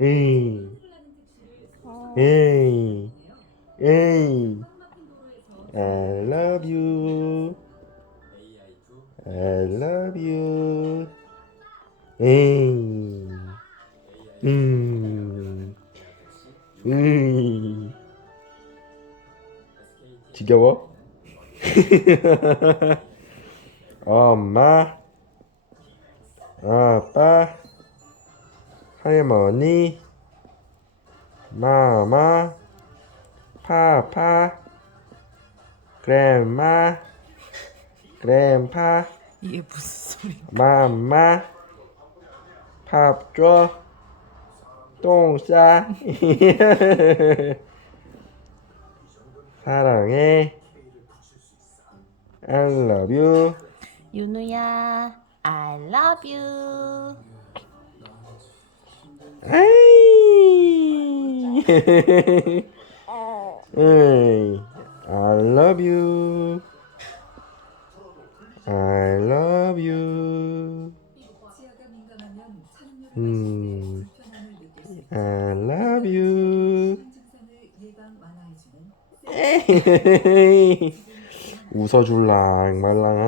에이, 어, 에이, 에이. I love you. I love you. 에이, 음, 음. 지겨워? 엄마, 아빠, 할머니, 마마, 파파, grandma, grandpa, 이게 무슨 소리? 맘마, 밥 줘, 똥 싸. 사랑해. I love you. 윤우야, I love you. 에이. I love you. I love you. 음. I love you. 에이. 웃어줄랑 말랑